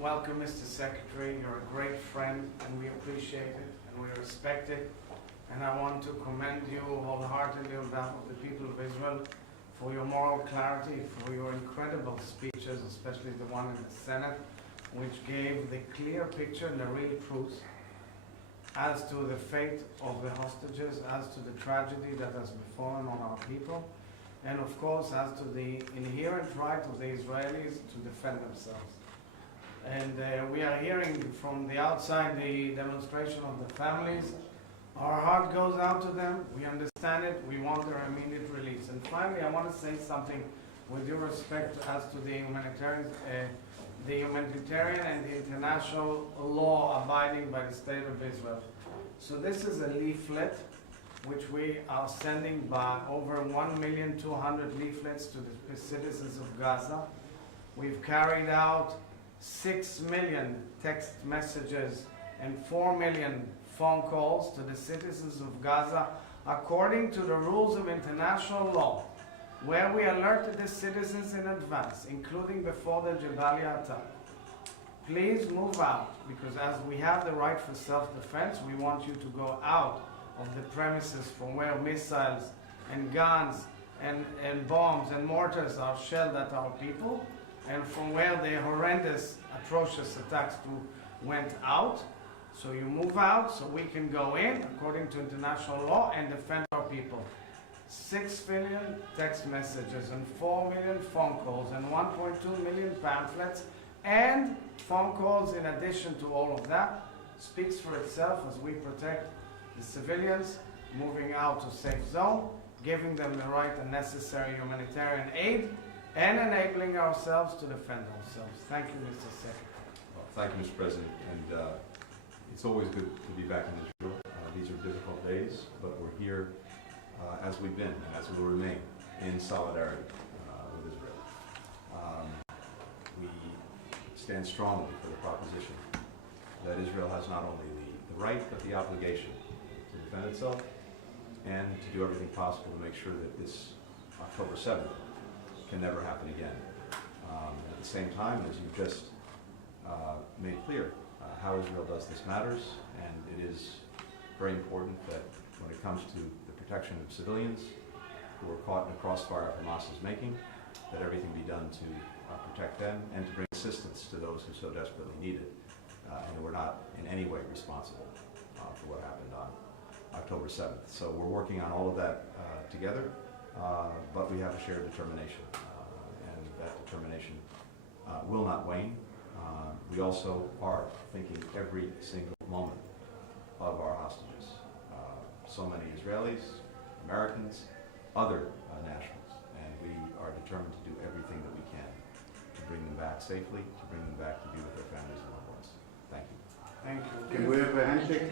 welcome, Mr. Secretary. You're a great friend, and we appreciate it, and we respect it. And I want to commend you wholeheartedly on behalf of the people of Israel for your moral clarity, for your incredible speeches, especially the one in the Senate, which gave the clear picture and the real truth as to the fate of the hostages, as to the tragedy that has befallen on our people, and of course as to the inherent right of the Israelis to defend themselves. And we are hearing from the outside the demonstration of the families. Our heart goes out to them. We understand it. We want their immediate release. And finally, I want to say something with due respect as to the humanitarian and the international law abiding by the State of Israel. So this is a leaflet which we are sending by over 1,200,000 leaflets to the citizens of Gaza. We've carried out 6 million text messages and 4 million phone calls to the citizens of Gaza according to the rules of international law, where we alerted the citizens in advance, including before the Jabalia attack. Please move out, because as we have the right for self-defense, we want you to go out of the premises from where missiles and guns and bombs and mortars are shelled at our people, and from where the horrendous, atrocious attacks went out. So you move out so we can go in according to international law and defend our people. 6 million text messages and 4 million phone calls and 1.2 million pamphlets and phone calls in addition to all of that speaks for itself as we protect the civilians, moving out to safe zone, giving them the right and necessary humanitarian aid, and enabling ourselves to defend ourselves. Thank you, Mr. Secretary. Well, thank you, Mr. President. And it's always good to be back in Israel. These are difficult days, but we're here as we've been and as we will remain in solidarity with Israel. We stand strongly for the proposition that Israel has not only the right but the obligation to defend itself and to do everything possible to make sure that this October 7th can never happen again. At the same time, as you've just made clear, how Israel does this matters, and it is very important that when it comes to the protection of civilians who are caught in the crossfire Hamas is making, that everything be done to protect them and to bring assistance to those who so desperately need it. And we're not in any way responsible for what happened on October 7th. So we're working on all of that together, but we have a shared determination, and that determination will not wane. We also are thinking every single moment of our hostages. So many Israelis, Americans, other nationals, and we are determined to do everything that we can to bring them back safely, to bring them back to be with their families and loved ones. Thank you. Thank you. Can we have a handshake?